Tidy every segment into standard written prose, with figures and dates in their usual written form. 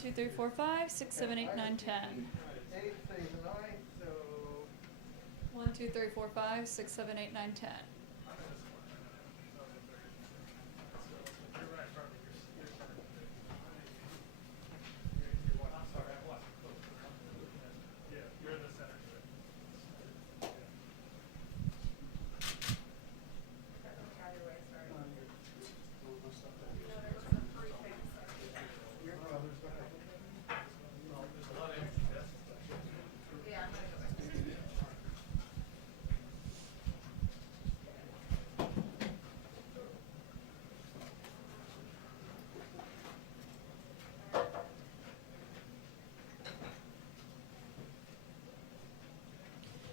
2, 3, 4, 5, 6, 7, 8, 9, 10. 8 stays an aye, so 1, 2, 3, 4, 5, 6, 7, 8, 9, 10.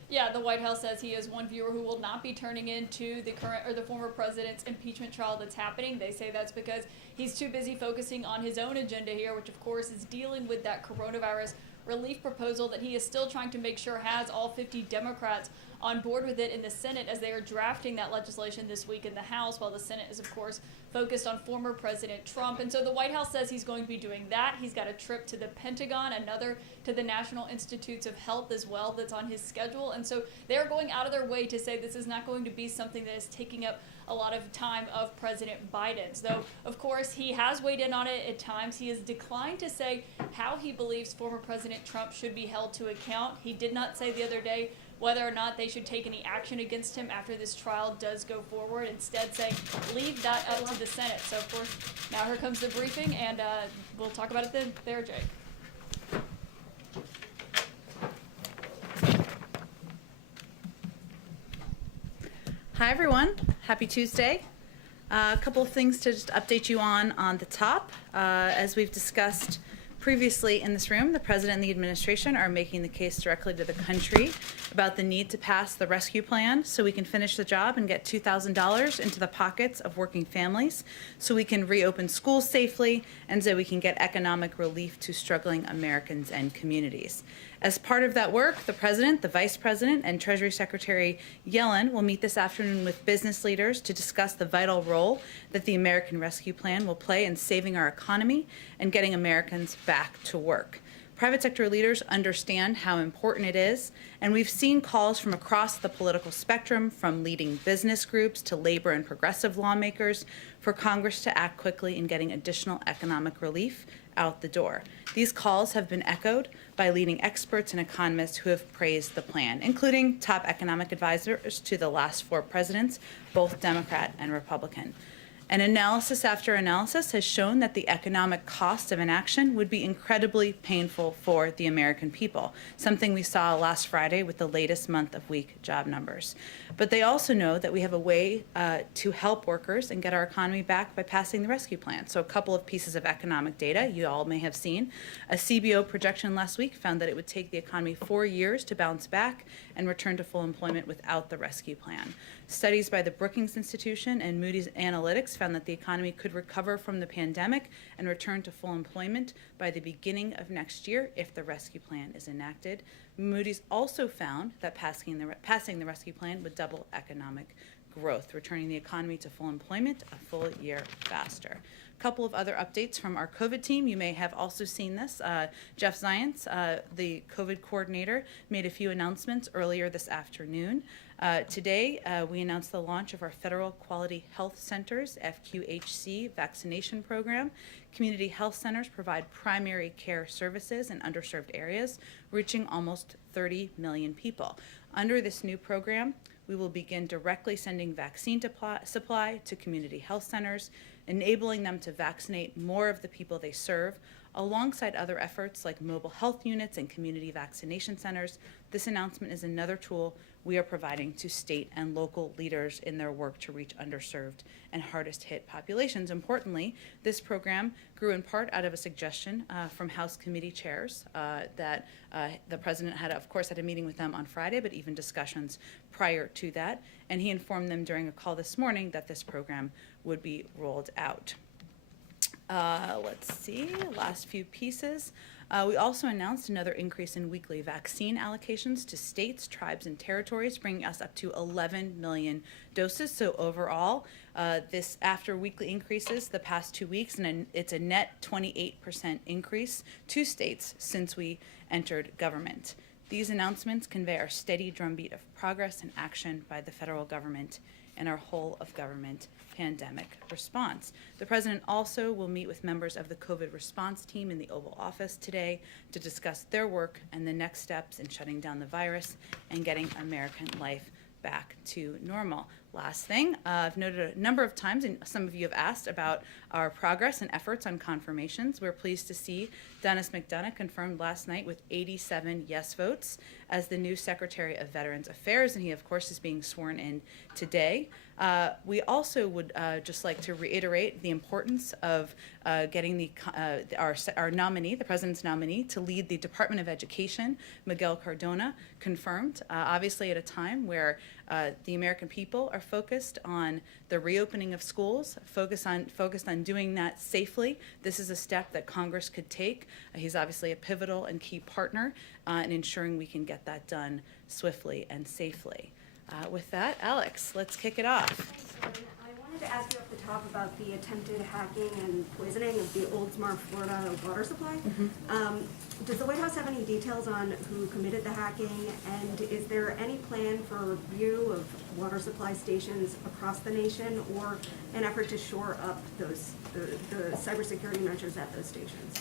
Yeah, the White House says he is one viewer who will not be turning into the current or the former president's impeachment trial that's happening. They say that's because he's too busy focusing on his own agenda here, which of course is dealing with that coronavirus relief proposal that he is still trying to make sure has all 50 Democrats on board with it in the Senate as they are drafting that legislation this week in the House, while the Senate is, of course, focused on former President Trump. And so the White House says he's going to be doing that. He's got a trip to the Pentagon, another to the National Institutes of Health as well that's on his schedule. And so they're going out of their way to say this is not going to be something that is taking up a lot of time of President Biden's. Though, of course, he has weighed in on it at times. He has declined to say how he believes former President Trump should be held to account. He did not say the other day whether or not they should take any action against him after this trial does go forward, instead saying, leave that up to the Senate. So, of course, now here comes the briefing, and we'll talk about it then. There, Jake. Hi, everyone. Happy Tuesday. A couple of things to just update you on the top. As we've discussed previously in this room, the President and the administration are making the case directly to the country about the need to pass the rescue plan so we can finish the job and get $2,000 into the pockets of working families, so we can reopen schools safely, and so we can get economic relief to struggling Americans and communities. As part of that work, the President, the Vice President, and Treasury Secretary Yellen will meet this afternoon with business leaders to discuss the vital role that the American Rescue Plan will play in saving our economy and getting Americans back to work. Private sector leaders understand how important it is, and we've seen calls from across the political spectrum, from leading business groups to labor and progressive lawmakers, for Congress to act quickly in getting additional economic relief out the door. These calls have been echoed by leading experts and economists who have praised the plan, including top economic advisors to the last 4 presidents, both Democrat and Republican. And analysis after analysis has shown that the economic cost of inaction would be incredibly painful for the American people, something we saw last Friday with the latest month of weak job numbers. But they also know that we have a way to help workers and get our economy back by passing the rescue plan. So a couple of pieces of economic data you all may have seen. A CBO projection last week found that it would take the economy 4 years to bounce back and return to full employment without the rescue plan. Studies by the Brookings Institution and Moody's Analytics found that the economy could recover from the pandemic and return to full employment by the beginning of next year if the rescue plan is enacted. Moody's also found that passing the rescue plan would double economic growth, returning the economy to full employment a full year faster. A couple of other updates from our COVID team. You may have also seen this. Jeff Zients, the COVID coordinator, made a few announcements earlier this afternoon. Today, we announced the launch of our Federal Quality Health Centers, FQHC, vaccination program. Community health centers provide primary care services in underserved areas, reaching almost 30 million people. Under this new program, we will begin directly sending vaccine supply to community health centers, enabling them to vaccinate more of the people they serve, alongside other efforts like mobile health units and community vaccination centers. This announcement is another tool we are providing to state and local leaders in their work to reach underserved and hardest hit populations. Importantly, this program grew in part out of a suggestion from House committee chairs that the President had, of course, had a meeting with them on Friday, but even discussions prior to that. And he informed them during a call this morning that this program would be rolled out. Let's see, last few pieces. We also announced another increase in weekly vaccine allocations to states, tribes, and territories, bringing us up to 11 million doses. So overall, This after weekly increases the past 2 weeks, and it's a net 28% increase to states since we entered government. These announcements convey our steady drumbeat of progress and action by the federal government and our whole of government pandemic response. The President also will meet with members of the COVID response team in the Oval Office today to discuss their work and the next steps in shutting down the virus and getting American life back to normal. Last thing, I've noted a number of times, and some of you have asked about our progress and efforts on confirmations. We're pleased to see Dennis McDonough confirmed last night with 87 yes votes as the new Secretary of Veterans Affairs, and he, of course, is being sworn in today. We also would just like to reiterate the importance of getting our nominee, the President's nominee, to lead the Department of Education, Miguel Cardona, confirmed, obviously at a time where the American people are focused on the reopening of schools, focused on doing that safely. This is a step that Congress could take. He's obviously a pivotal and key partner in ensuring we can get that done swiftly and safely. With that, Alex, let's kick it off. Thanks, Jen. I wanted to ask you off the top about the attempted hacking and poisoning of the Oldsmar, Florida water supply. Does the White House have any details on who committed the hacking, and is there any plan for review of water supply stations across the nation or an effort to shore up those the cybersecurity measures at those stations?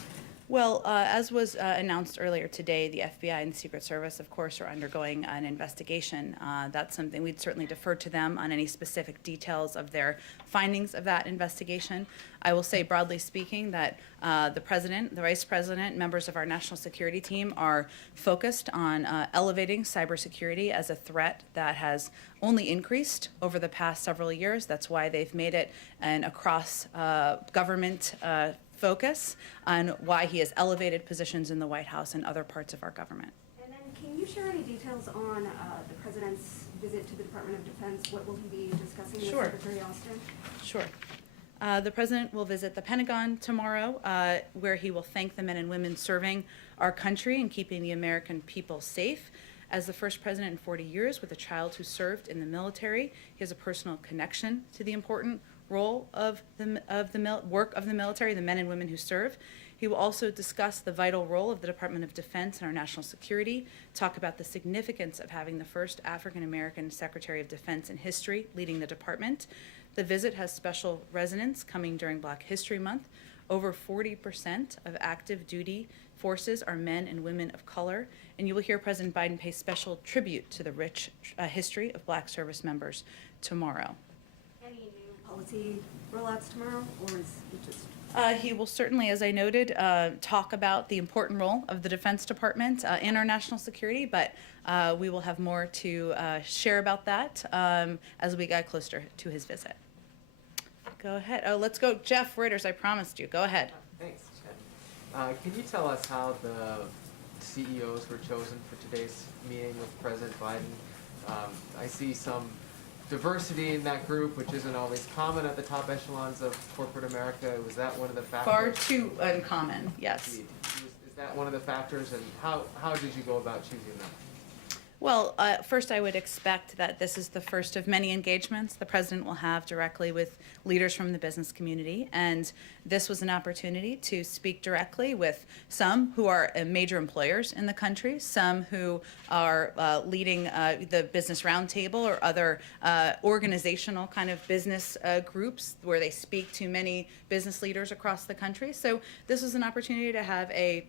Well, as was announced earlier today, the FBI and the Secret Service, of course, are undergoing an investigation. That's something we'd certainly defer to them on any specific details of their findings of that investigation. I will say, broadly speaking, that the President, the Vice President, members of our national security team are focused on elevating cybersecurity as a threat that has only increased over the past several years. That's why they've made it an across government focus on why he has elevated positions in the White House and other parts of our government. And then can you share any details on the President's visit to the Department of Defense? What will he be discussing with Secretary Austin? Sure. The President will visit the Pentagon tomorrow, where he will thank the men and women serving our country and keeping the American people safe. As the first president in 40 years with a child who served in the military, he has a personal connection to the important role of the work of the military, the men and women who serve. He will also discuss the vital role of the Department of Defense in our national security, talk about the significance of having the first African-American Secretary of Defense in history leading the department. The visit has special resonance coming during Black History Month. Over 40% of active duty forces are men and women of color, and you will hear President Biden pay special tribute to the rich history of Black service members tomorrow. Any new policy rollouts tomorrow, or is it just? He will certainly, as I noted, talk about the important role of the Defense Department in our national security, but we will have more to share about that as we get closer to his visit. Go ahead. Oh, let's go. Jeff Reuters, I promised you. Go ahead. Thanks, Jen. Can you tell us how the CEOs were chosen for today's meeting with President Biden? I see some diversity in that group, which isn't always common at the top echelons of corporate America. Was that one of the factors? Far too uncommon, yes. Is that one of the factors, and how did you go about choosing them? Well, first I would expect that this is the first of many engagements the President will have directly with leaders from the business community, and this was an opportunity to speak directly with some who are major employers in the country, some who are leading the Business Roundtable or other organizational kind of business groups where they speak to many business leaders across the country. So this was an opportunity to have a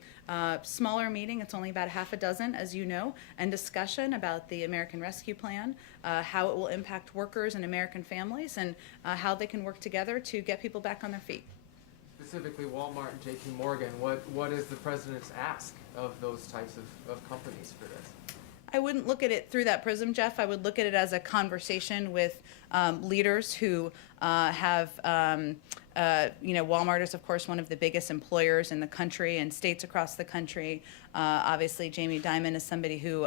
smaller meeting, it's only about half a dozen, as you know, and discussion about the American Rescue Plan, how it will impact workers and American families, and how they can work together to get people back on their feet. Specifically, Walmart and JP Morgan, what is the President's ask of those types of companies for this? I wouldn't look at it through that prism, Jeff. I would look at it as a conversation with leaders who have, Walmart is, of course, one of the biggest employers in the country and states across the country. Obviously, Jamie Dimon is somebody who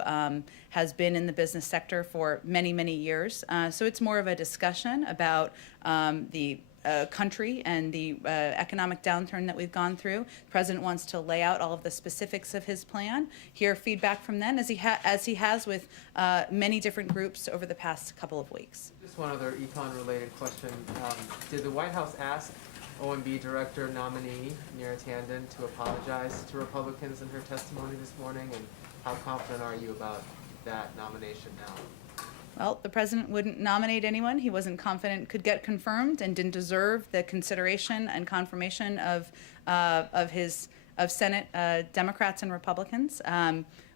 has been in the business sector for many, many years. So it's more of a discussion about the country and the economic downturn that we've gone through. The president wants to lay out all of the specifics of his plan, hear feedback from them, as he has with many different groups over the past couple of weeks. Just one other econ-related question. Did the White House ask OMB Director nominee Neera Tanden to apologize to Republicans in her testimony this morning? And how confident are you about that nomination now? Well, the president wouldn't nominate anyone he wasn't confident could get confirmed and didn't deserve the consideration and confirmation of Senate Democrats and Republicans.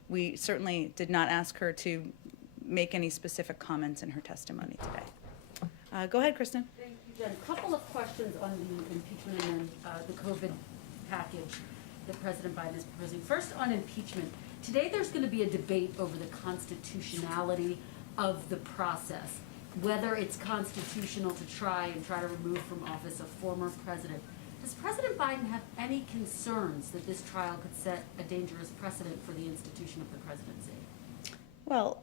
We certainly did not ask her to make any specific comments in her testimony today. Go ahead, Kristen. Thank you, Jen. A couple of questions on the impeachment and then the COVID package that President Biden is proposing. First, on impeachment. Today there's going to be a debate over the constitutionality of the process, whether it's constitutional to try to remove from office a former president. Does President Biden have any concerns that this trial could set a dangerous precedent for the institution of the presidency? Well,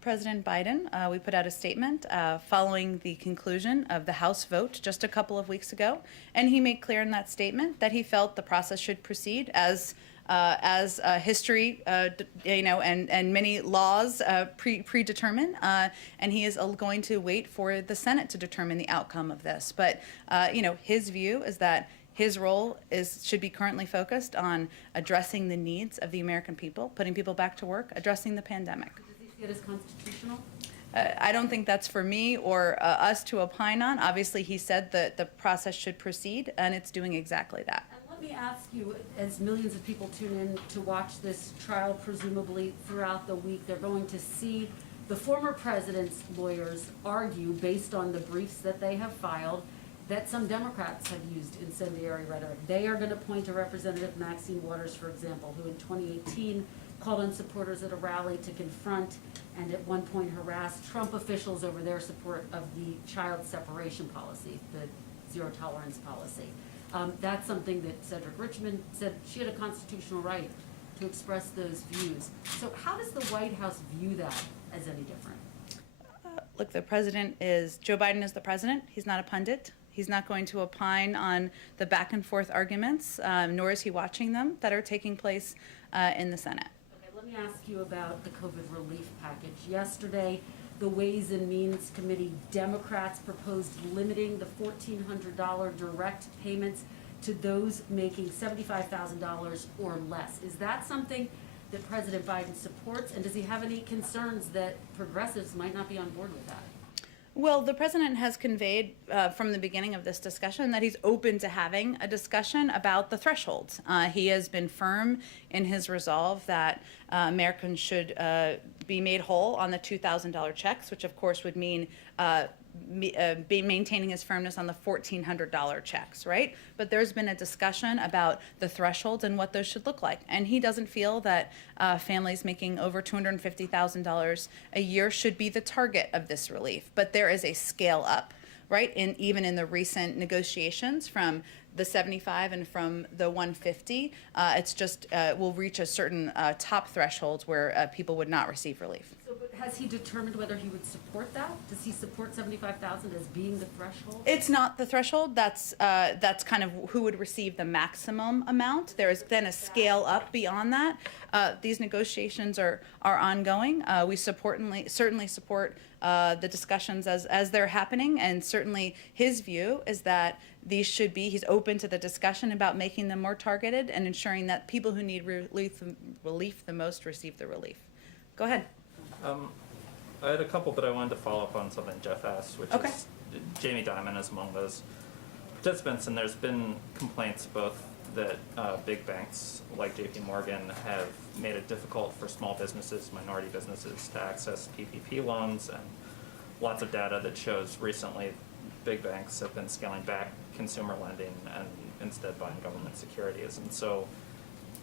President Biden, we put out a statement following the conclusion of the House vote just a couple of weeks ago, and he made clear in that statement that he felt the process should proceed as history, and many laws predetermine, and he is going to wait for the Senate to determine the outcome of this. But his view is that his role should be currently focused on addressing the needs of the American people, putting people back to work, addressing the pandemic. Does he see it as constitutional? I don't think that's for me or us to opine on. Obviously, he said that the process should proceed, and it's doing exactly that. Let me ask you, as millions of people tune in to watch this trial, presumably throughout the week, they're going to see the former president's lawyers argue, based on the briefs that they have filed, that some Democrats have used incendiary rhetoric. They are going to point to Representative Maxine Waters, for example, who in 2018 called on supporters at a rally to confront and at one point harassed Trump officials over their support of the child separation policy, the zero tolerance policy. That's something that Cedric Richmond said she had a constitutional right to express those views. So how does the White House view that as any different? Look, Joe Biden is the president. He's not a pundit. He's not going to opine on the back and forth arguments, nor is he watching them that are taking place in the Senate. Okay, let me ask you about the COVID relief package. Yesterday, the Ways and Means Committee Democrats proposed limiting the $1,400 direct payments to those making $75,000 or less. Is that something that President Biden supports, and does he have any concerns that progressives might not be on board with that? Well, the president has conveyed from the beginning of this discussion that he's open to having a discussion about the thresholds. He has been firm in his resolve that Americans should be made whole on the $2,000 checks, which of course would mean maintaining his firmness on the $1,400 checks, right? But there's been a discussion about the thresholds and what those should look like. And he doesn't feel that families making over $250,000 a year should be the target of this relief. But there is a scale up, right? Even in the recent negotiations from the 75 and from the 150, it's just will reach a certain top thresholds where people would not receive relief. So, but has he determined whether he would support that? Does he support $75,000 as being the threshold? It's not the threshold. That's kind of who would receive the maximum amount. There is then a scale up beyond that. These negotiations are ongoing. We certainly support the discussions as they're happening, and certainly his view is that he's open to the discussion about making them more targeted and ensuring that people who need relief the most receive the relief. Go ahead. I had a couple, but I wanted to follow up on something Jeff asked, which Okay. is Jamie Dimon is among those participants, and there's been complaints both that big banks like JP Morgan have made it difficult for small businesses, minority businesses to access PPP loans, and lots of data that shows recently big banks have been scaling back consumer lending and instead buying government securities. And so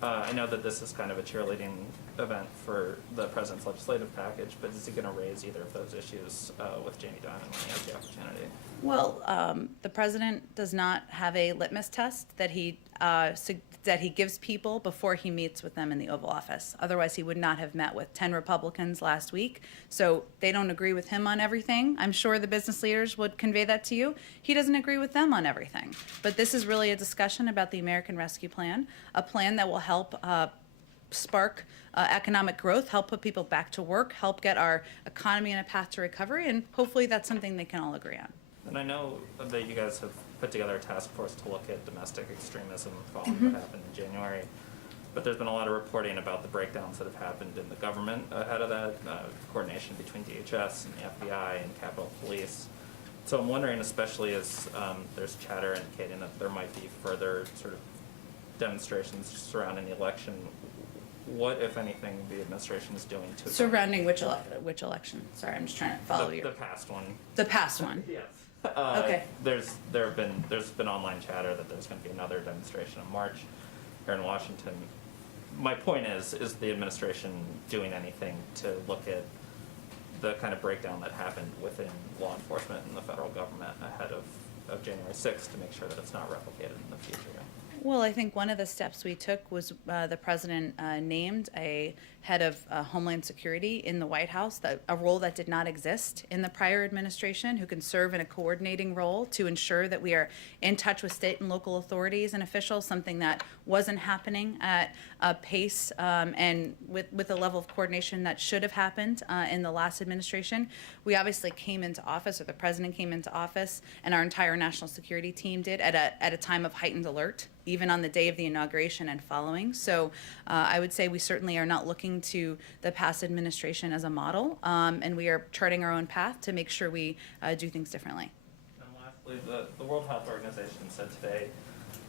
I know that this is kind of a cheerleading event for the president's legislative package, but is he going to raise either of those issues with Jamie Dimon when he has the opportunity? Well, the president does not have a litmus test that he that he gives people before he meets with them in the Oval Office. Otherwise, he would not have met with 10 Republicans last week. So they don't agree with him on everything. I'm sure the business leaders would convey that to you. He doesn't agree with them on everything. But this is really a discussion about the American Rescue Plan, a plan that will help spark economic growth, help put people back to work, help get our economy on a path to recovery, and hopefully that's something they can all agree on. And I know that you guys have put together a task force to look at domestic extremism following Mm-hmm. what happened in January. But there's been a lot of reporting about the breakdowns that have happened in the government ahead of that, coordination between DHS and the FBI and Capitol Police. So I'm wondering, especially as there's chatter indicating that there might be further sort of demonstrations surrounding the election, what, if anything, the administration is doing to Surrounding which election? Sorry, I'm just trying to follow you. the past one. The past one. Yes. Okay. There's been online chatter that there's going to be another demonstration in March here in Washington. My point is the administration doing anything to look at the kind of breakdown that happened within law enforcement and the federal government ahead of January 6th to make sure that it's not replicated in the future? Well, I think one of the steps we took was the president named a head of Homeland Security in the White House, a role that did not exist in the prior administration, who can serve in a coordinating role to ensure that we are in touch with state and local authorities and officials, something that wasn't happening at a pace and with a level of coordination that should have happened in the last administration. We obviously came into office, or the president came into office, and our entire national security team did at a time of heightened alert, even on the day of the inauguration and following. So I would say we certainly are not looking to the past administration as a model, and we are charting our own path to make sure we do things differently. And lastly, the World Health Organization said today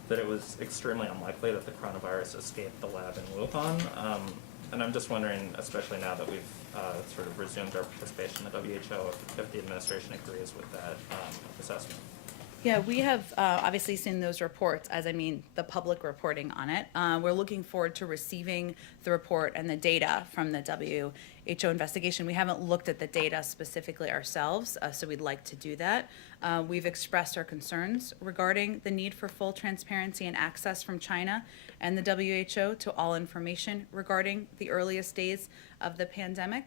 that it was extremely unlikely that the coronavirus escaped the lab in Wuhan. And I'm just wondering, especially now that we've sort of resumed our participation in the WHO, if the administration agrees with that assessment. Yeah, we have obviously seen those reports, as I mean the public reporting on it. We're looking forward to receiving the report and the data from the WHO investigation. We haven't looked at the data specifically ourselves, so we'd like to do that. We've expressed our concerns regarding the need for full transparency and access from China and the WHO to all information regarding the earliest days of the pandemic,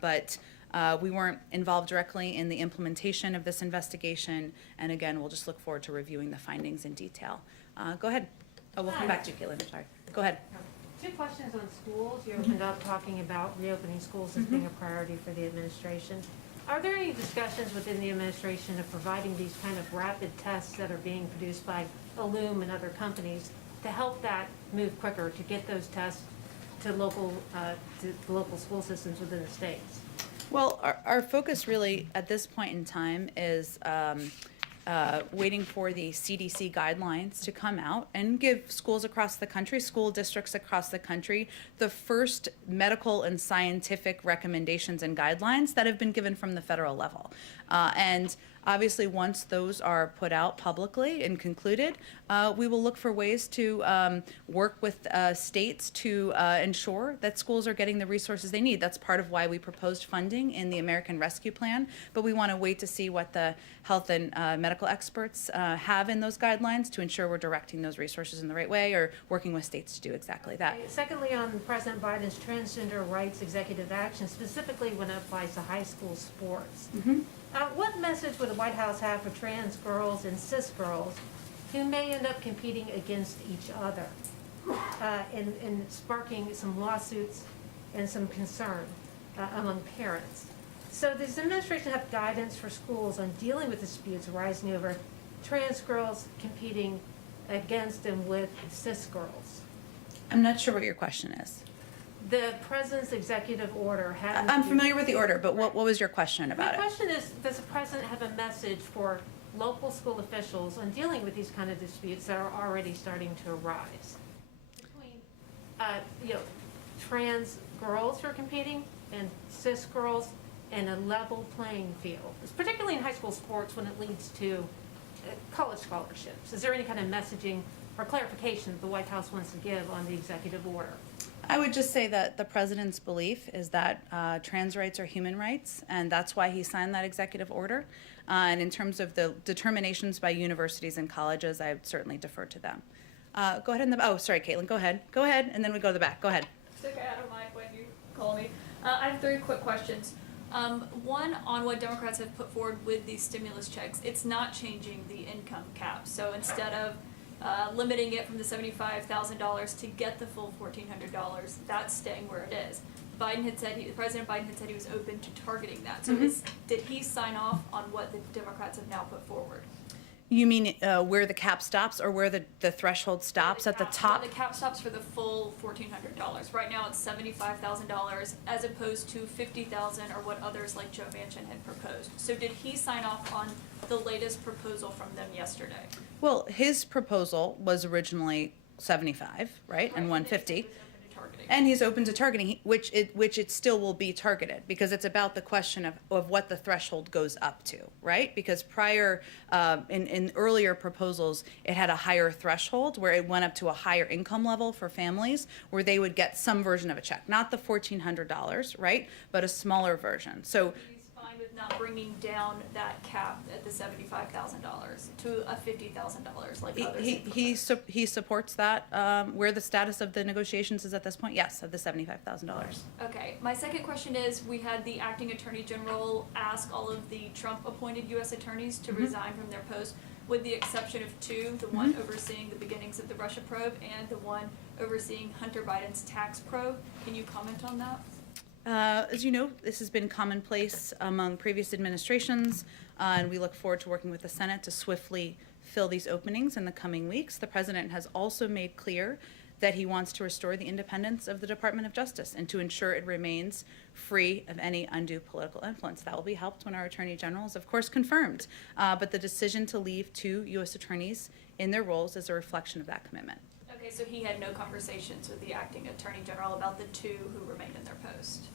but we weren't involved directly in the implementation of this investigation, and again, we'll just look forward to reviewing the findings in detail. Go ahead. Oh, we'll come back to you, Caitlin. Sorry. Go ahead. Two questions on schools. You opened up talking about reopening schools as being a priority for the administration. Are there any discussions within the administration of providing these kind of rapid tests that are being produced by Illum and other companies to help that move quicker, to get those tests to local school systems within the states? Well, our focus really at this point in time is waiting for the CDC guidelines to come out and give schools across the country, school districts across the country, the first medical and scientific recommendations and guidelines that have been given from the federal level. And obviously, once those are put out publicly and concluded, we will look for ways to work with states to ensure that schools are getting the resources they need. That's part of why we proposed funding in the American Rescue Plan, but we want to wait to see what the health and medical experts have in those guidelines to ensure we're directing those resources in the right way or working with states to do exactly that. Secondly, on President Biden's transgender rights executive action, specifically when it applies to high school sports. What message would the White House have for trans girls and cis girls who may end up competing against each other and sparking some lawsuits and some concern among parents? So does the administration have guidance for schools on dealing with disputes arising over trans girls competing against and with cis girls? I'm not sure what your question is. The president's executive order had. I'm familiar with the order, but what was your question about it? My question is, does the president have a message for local school officials on dealing with these kind of disputes that are already starting to arise between, trans girls who are competing and cis girls in a level playing field, particularly in high school sports when it leads to college scholarships? Is there any kind of messaging or clarification that the White House wants to give on the executive order? I would just say that the president's belief is that trans rights are human rights, and that's why he signed that executive order. And in terms of the determinations by universities and colleges, I would certainly defer to them. Go ahead oh, sorry, Caitlin, go ahead. Go ahead, and then we go to the back. Go ahead. It's okay, I don't mind when you call me. I have 3 quick questions. One on what Democrats have put forward with these stimulus checks. It's not changing the income cap. So instead of limiting it from the $75,000 to get the full $1,400, that's staying where it is. President Biden had said he was open to targeting that. So did he sign off on what the Democrats have now put forward? You mean where the cap stops or where the threshold stops at the top? The cap stops for the full $1,400. Right now it's $75,000 as opposed to $50,000 or what others like Joe Manchin had proposed. So did he sign off on the latest proposal from them yesterday? Well, his proposal was originally 75, right, and 150. And he's open to targeting, which it still will be targeted, because it's about the question of what the threshold goes up to, right? Because prior, in earlier proposals, it had a higher threshold where it went up to a higher income level for families where they would get some version of a check, not the $1,400, right, but a smaller version. So He's fine with not bringing down that cap at the $75,000 to a $50,000 like others had proposed. he supports that. Where the status of the negotiations is at this point, yes, of the $75,000. Okay, my second question is, we had the acting attorney general ask all of the Trump-appointed U.S. attorneys to resign from their post, with the exception of 2, the one overseeing the beginnings of the Russia probe and the one overseeing Hunter Biden's tax probe. Can you comment on that? As you know, this has been commonplace among previous administrations, and we look forward to working with the Senate to swiftly fill these openings in the coming weeks. The president has also made clear that he wants to restore the independence of the Department of Justice and to ensure it remains free of any undue political influence. That will be helped when our Attorney General is, of course, confirmed. But the decision to leave 2 U.S. attorneys in their roles is a reflection of that commitment. Okay, so he had no conversations with the acting attorney general about the 2 who remained in their post?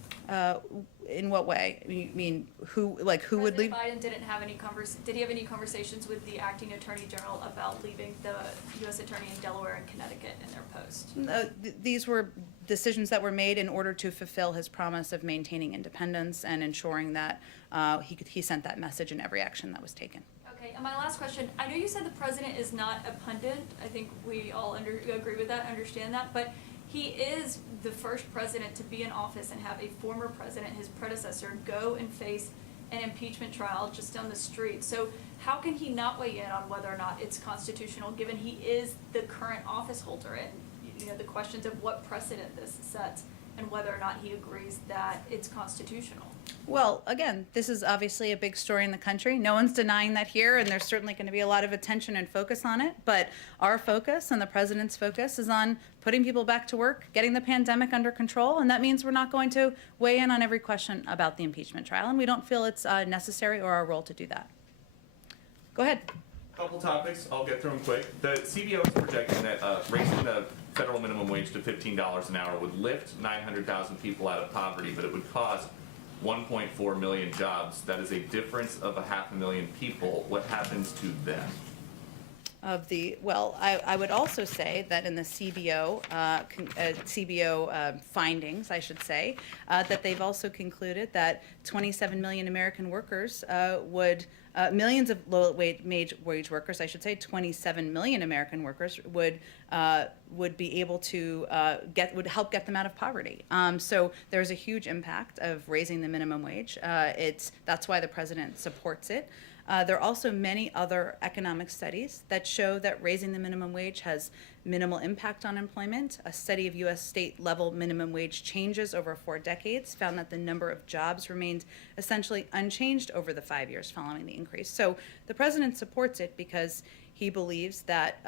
In what way? You mean who would leave? President Biden didn't have any did he have any conversations with the acting attorney general about leaving the U.S. attorney in Delaware and Connecticut in their post? These were decisions that were made in order to fulfill his promise of maintaining independence and ensuring that he sent that message in every action that was taken. Okay, and my last question, I know you said the president is not a pundit. I think we all agree with that, understand that, but he is the first president to be in office and have a former president, his predecessor, go and face an impeachment trial just down the street. So how can he not weigh in on whether or not it's constitutional, given he is the current office holder, and the questions of what precedent this sets and whether or not he agrees that it's constitutional? Well, again, this is obviously a big story in the country. No one's denying that here, and there's certainly going to be a lot of attention and focus on it. But our focus and the president's focus is on putting people back to work, getting the pandemic under control, and that means we're not going to weigh in on every question about the impeachment trial, and we don't feel it's necessary or our role to do that. Go ahead. Couple topics, I'll get through them quick. The CBO is projecting that raising the federal minimum wage to $15 an hour would lift 900,000 people out of poverty, but it would cost 1.4 million jobs. That is a difference of 500,000 people. What happens to them? I would also say that in the CBO findings, I should say, that they've also concluded that 27 million American workers millions of low-wage workers, I should say, 27 million American workers would be able to would help get them out of poverty. So there's a huge impact of raising the minimum wage. That's why the president supports it. There are also many other economic studies that show that raising the minimum wage has minimal impact on employment. A study of U.S. state-level minimum wage changes over 4 decades found that the number of jobs remained essentially unchanged over the 5 years following the increase. So the president supports it because he believes that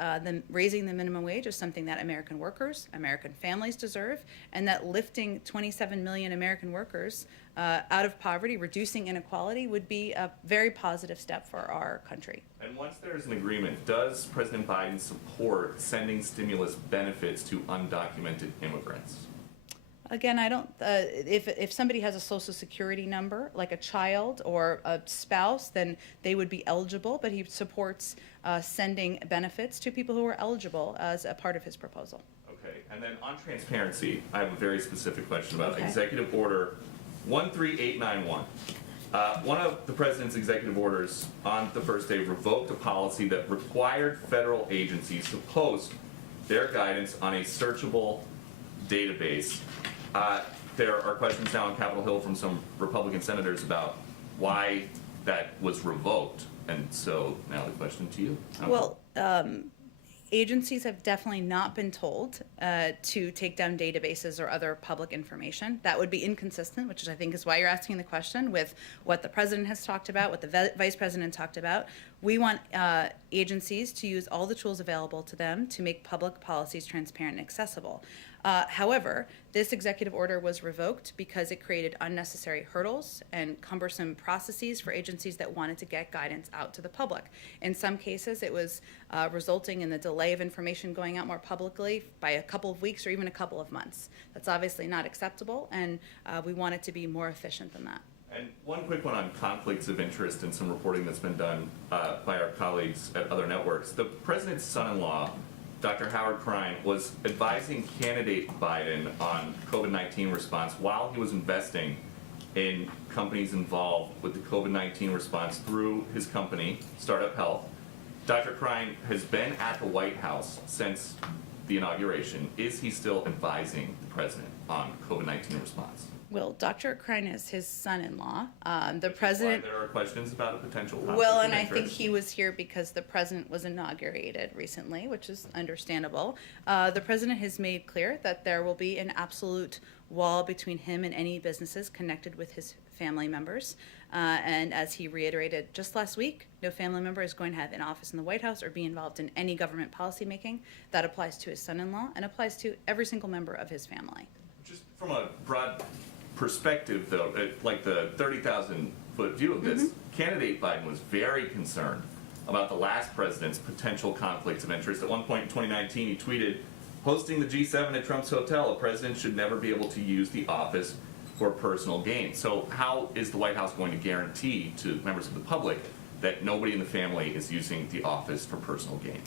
raising the minimum wage is something that American workers, American families deserve, and that lifting 27 million American workers out of poverty, reducing inequality, would be a very positive step for our country. And once there's an agreement, does President Biden support sending stimulus benefits to undocumented immigrants? Again, I don't. If somebody has a Social Security number, like a child or a spouse, then they would be eligible. But he supports sending benefits to people who are eligible as a part of his proposal. Okay. And then on transparency, I have a very specific question about Okay. Executive Order 13891. One of the president's executive orders on the first day revoked a policy that required federal agencies to post their guidance on a searchable database. There are questions now on Capitol Hill from some Republican senators about why that was revoked. And so now the question to you. Well, agencies have definitely not been told to take down databases or other public information. That would be inconsistent, which I think is why you're asking the question, with what the president has talked about, what the vice president talked about. We want agencies to use all the tools available to them to make public policies transparent and accessible. However, this executive order was revoked because it created unnecessary hurdles and cumbersome processes for agencies that wanted to get guidance out to the public. In some cases, it was resulting in the delay of information going out more publicly by a couple of weeks or even a couple of months. That's obviously not acceptable, and we want it to be more efficient than that. And one quick one on conflicts of interest and some reporting that's been done by our colleagues at other networks. The president's son-in-law, Dr. Howard Krein, was advising candidate Biden on COVID-19 response while he was investing in companies involved with the COVID-19 response through his company, Startup Health. Dr. Krein has been at the White House since the inauguration. Is he still advising the president on COVID-19 response? Well, Dr. Krein is his son-in-law. The Which is president. why there are questions about a potential conflict Well, of and I think interest. he was here because the president was inaugurated recently, which is understandable. The president has made clear that there will be an absolute wall between him and any businesses connected with his family members. And as he reiterated just last week, no family member is going to have an office in the White House or be involved in any government policymaking. That applies to his son-in-law and applies to every single member of his family. Just from a broad perspective, though, like the 30,000-foot view of this, candidate Biden was very concerned about the last president's potential conflicts of interest. At one point in 2019, he tweeted, "Hosting the G7 at Trump's hotel, a president should never be able to use the office for personal gain." So how is the White House going to guarantee to members of the public that nobody in the family is using the office for personal gain?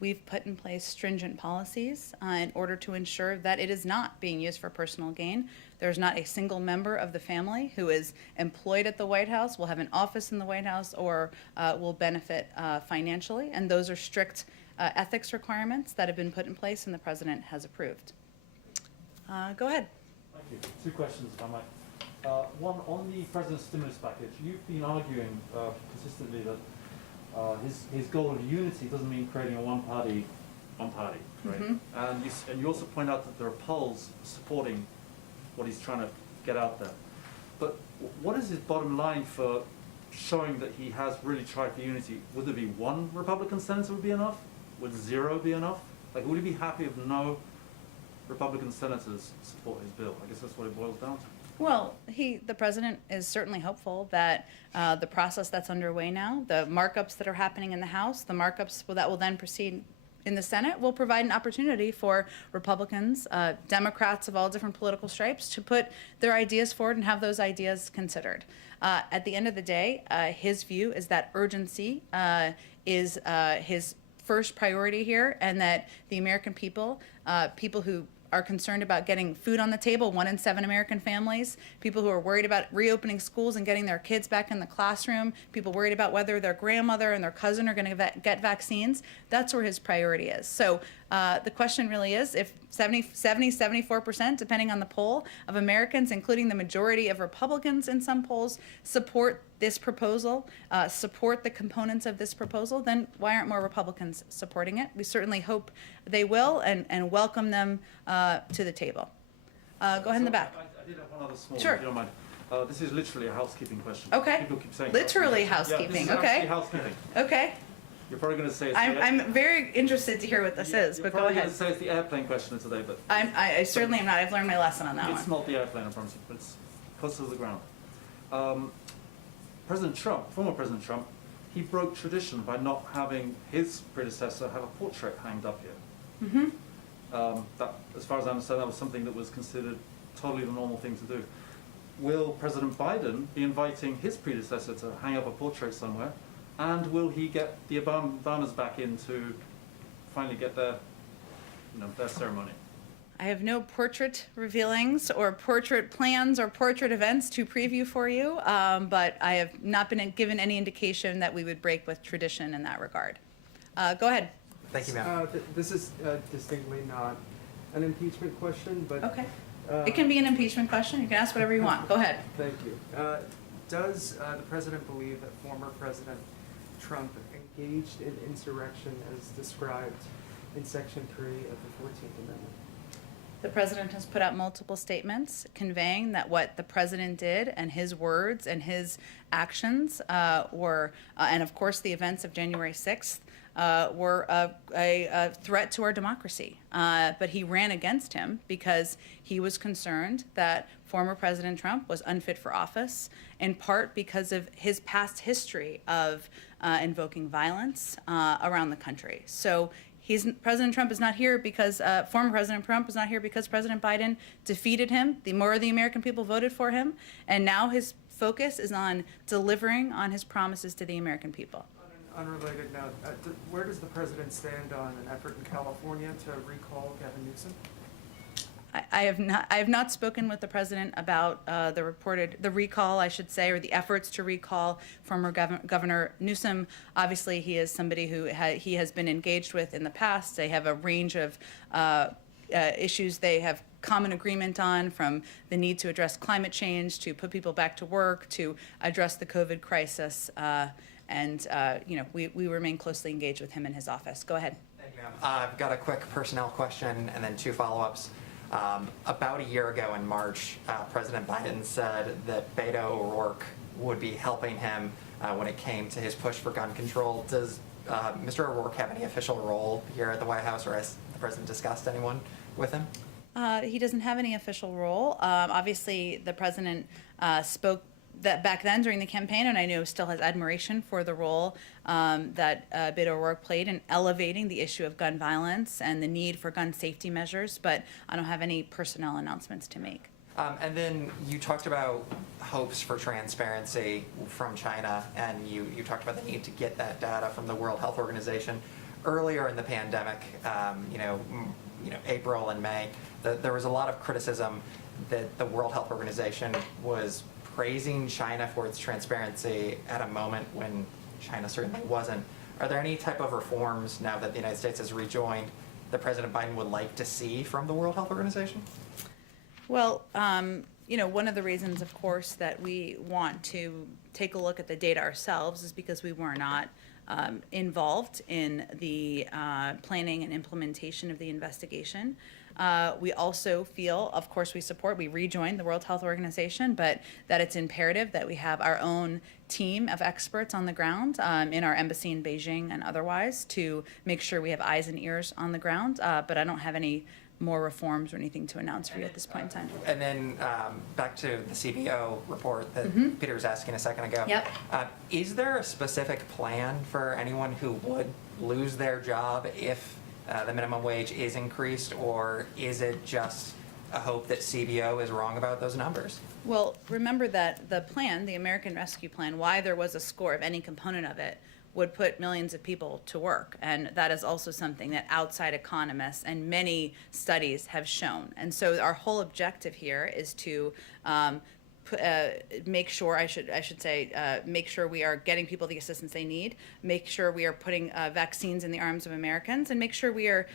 We've put in place stringent policies in order to ensure that it is not being used for personal gain. There's not a single member of the family who is employed at the White House, will have an office in the White House, or will benefit financially. And those are strict ethics requirements that have been put in place and the president has approved. Go ahead. Thank you. Two questions, if I might. One, on the president's stimulus package, you've been arguing consistently that his goal of unity doesn't mean creating a one party, right? And you also point out that there are polls supporting what he's trying to get out there. But what is his bottom line for showing that he has really tried for unity? Would there be one Republican senator would be enough? Would zero be enough? Like, would he be happy if no Republican senators support his bill? I guess that's what it boils down to. Well, the president is certainly hopeful that the process that's underway now, the markups that are happening in the House, the markups that will then proceed in the Senate, will provide an opportunity for Republicans, Democrats of all different political stripes, to put their ideas forward and have those ideas considered. At the end of the day, his view is that urgency is his first priority here, and that the American people, people who are concerned about getting food on the table, 1 in 7 American families, people who are worried about reopening schools and getting their kids back in the classroom, people worried about whether their grandmother and their cousin are going to get vaccines, that's where his priority is. So the question really is, if 74%, depending on the poll, of Americans, including the majority of Republicans in some polls, support this proposal, support the components of this proposal, then why aren't more Republicans supporting it? We certainly hope they will, and welcome them to the table. Go ahead in the back. I did have one other small, Sure. if you don't mind. This is literally a housekeeping question. Okay. People keep saying Literally housekeeping. housekeeping, Yeah, this is okay. actually housekeeping. Okay. You're probably going to say it's I'm very interested to hear what this is, but go ahead. You're probably going to say it's the airplane question today, but I certainly am not. I've learned my lesson on that it's one. not the airplane, I promise you, but it's close to the ground. President Trump, former President Trump, he broke tradition by not having his predecessor have a portrait hanged up here. That, as far as I understand, that was something that was considered totally the normal thing to do. Will President Biden be inviting his predecessor to hang up a portrait somewhere? And will he get the Obamas back in to finally get their ceremony? I have no portrait revealings or portrait plans or portrait events to preview for you, but I have not been given any indication that we would break with tradition in that regard. Go ahead. Thank you, ma'am. This is distinctly not an impeachment question, but. Okay. It can be an impeachment question. You can ask whatever you want. Go ahead. Thank you. Does the president believe that former President Trump engaged in insurrection as described in Section 3 of the 14th Amendment? The president has put out multiple statements conveying that what the president did and his words and his actions were, and of course the events of January 6th, were a threat to our democracy. But he ran against him because he was concerned that former President Trump was unfit for office, in part because of his past history of invoking violence around the country. So President Trump is not here because, former President Trump is not here because President Biden defeated him. More of the American people voted for him. And now his focus is on delivering on his promises to the American people. On an unrelated note, where does the president stand on an effort in California to recall Gavin Newsom? I have not spoken with the president about the recall, I should say, or the efforts to recall former Governor Newsom. Obviously, he is somebody who he has been engaged with in the past. They have a range of issues they have common agreement on, from the need to address climate change, to put people back to work, to address the COVID crisis. We remain closely engaged with him in his office. Go ahead. Thank you, ma'am. I've got a quick personnel question and then 2 follow-ups. About a year ago in March, President Biden said that Beto O'Rourke would be helping him when it came to his push for gun control. Does Mr. O'Rourke have any official role here at the White House, or has the president discussed anyone with him? He doesn't have any official role. Obviously, the president spoke that back then during the campaign, and I know still has admiration for the role that Beto O'Rourke played in elevating the issue of gun violence and the need for gun safety measures, but I don't have any personnel announcements to make. And then you talked about hopes for transparency from China, and you talked about the need to get that data from the World Health Organization. Earlier in the pandemic, April and May, there was a lot of criticism that the World Health Organization was praising China for its transparency at a moment when China certainly wasn't. Are there any type of reforms now that the United States has rejoined that President Biden would like to see from the World Health Organization? Well, one of the reasons, of course, that we want to take a look at the data ourselves is because we were not involved in the planning and implementation of the investigation. We also feel, of course, we rejoined the World Health Organization, but that it's imperative that we have our own team of experts on the ground in our embassy in Beijing and otherwise to make sure we have eyes and ears on the ground. But I don't have any more reforms or anything to announce for you at this point in time. And then back to the CBO report that Peter was asking a second ago. Yep. Is there a specific plan for anyone who would lose their job if the minimum wage is increased, or is it just a hope that CBO is wrong about those numbers? Well, remember that the plan, the American Rescue Plan, why there was a score of any component of it, would put millions of people to work. And that is also something that outside economists and many studies have shown. And so our whole objective here is to make sure, make sure we are getting people the assistance they need, make sure we are putting vaccines in the arms of Americans, and make sure we are,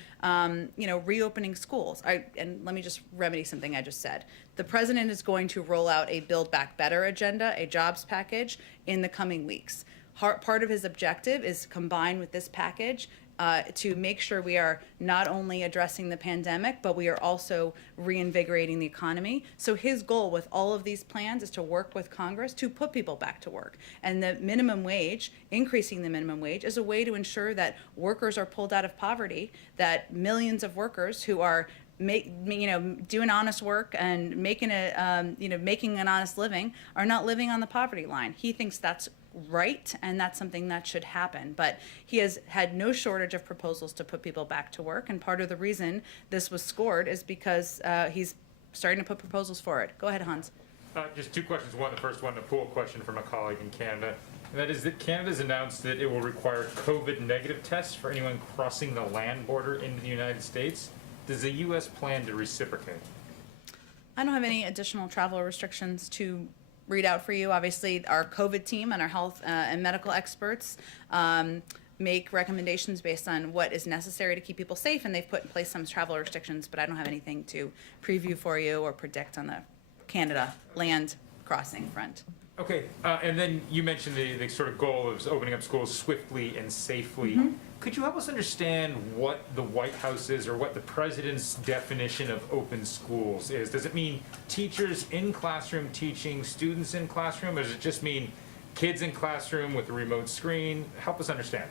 reopening schools. And let me just remedy something I just said. The president is going to roll out a Build Back Better agenda, a jobs package, in the coming weeks. Part of his objective is combined with this package to make sure we are not only addressing the pandemic, but we are also reinvigorating the economy. So his goal with all of these plans is to work with Congress to put people back to work. And the minimum wage, increasing the minimum wage, is a way to ensure that workers are pulled out of poverty, that millions of workers who are doing honest work and making an honest living are not living on the poverty line. He thinks that's right, and that's something that should happen. But he has had no shortage of proposals to put people back to work, and part of the reason this was scored is because he's starting to put proposals forward. Go ahead, Hans. Just 2 questions. One, the first one, a pool question from a colleague in Canada. And that is that Canada's announced that it will require COVID negative tests for anyone crossing the land border into the United States. Does the U.S. plan to reciprocate? I don't have any additional travel restrictions to read out for you. Obviously, our COVID team and our health and medical experts make recommendations based on what is necessary to keep people safe, and they've put in place some travel restrictions, but I don't have anything to preview for you or predict on the Canada land crossing front. Okay, and then you mentioned the sort of goal of opening up schools swiftly and safely. Could you help us understand what the White House's or what the president's definition of open schools is? Does it mean teachers in classroom teaching students in classroom, or does it just mean kids in classroom with a remote screen? Help us understand.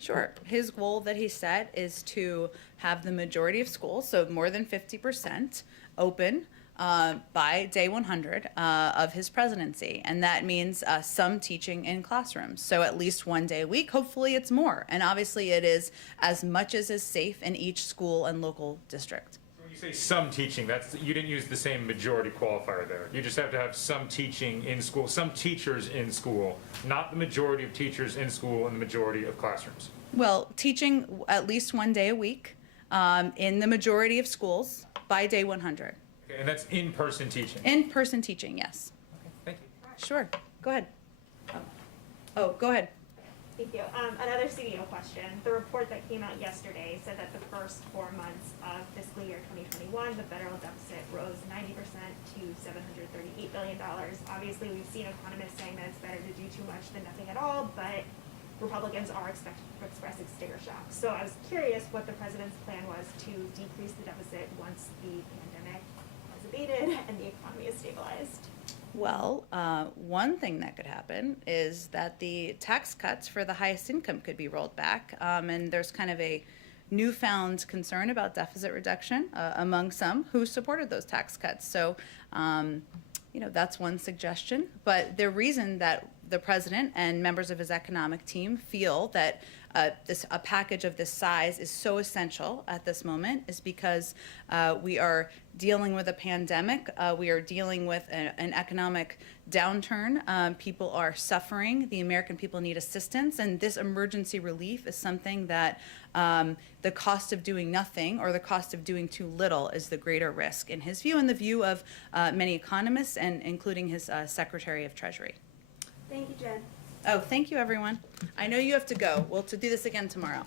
Sure. His goal that he set is to have the majority of schools, so more than 50%, open by day 100 of his presidency. And that means some teaching in classrooms. So at least one day a week. Hopefully it's more. And obviously it is as much as is safe in each school and local district. When you say some teaching, you didn't use the same majority qualifier there. You just have to have some teaching in school, some teachers in school, not the majority of teachers in school and the majority of classrooms. Well, teaching at least one day a week in the majority of schools by day 100. Okay, and that's in-person teaching. In-person teaching, yes. Thank you. Sure. Go ahead. Oh, go ahead. Thank you. Another CDO question. The report that came out yesterday said that the first 4 months of fiscal year 2021, the federal deficit rose 90% to $738 billion. Obviously, we've seen economists saying that it's better to do too much than nothing at all, but Republicans are expressing sticker shock. So I was curious what the president's plan was to decrease the deficit once the pandemic has abated and the economy is stabilized. Well, one thing that could happen is that the tax cuts for the highest income could be rolled back, and there's kind of a newfound concern about deficit reduction among some who supported those tax cuts. So, that's one suggestion. But the reason that the president and members of his economic team feel that a package of this size is so essential at this moment is because we are dealing with a pandemic. We are dealing with an economic downturn. People are suffering. The American people need assistance. And this emergency relief is something that the cost of doing nothing or the cost of doing too little is the greater risk, in his view and the view of many economists, and including his Secretary of Treasury. Thank you, Jen. Oh, thank you, everyone. I know you have to go. We'll do this again tomorrow.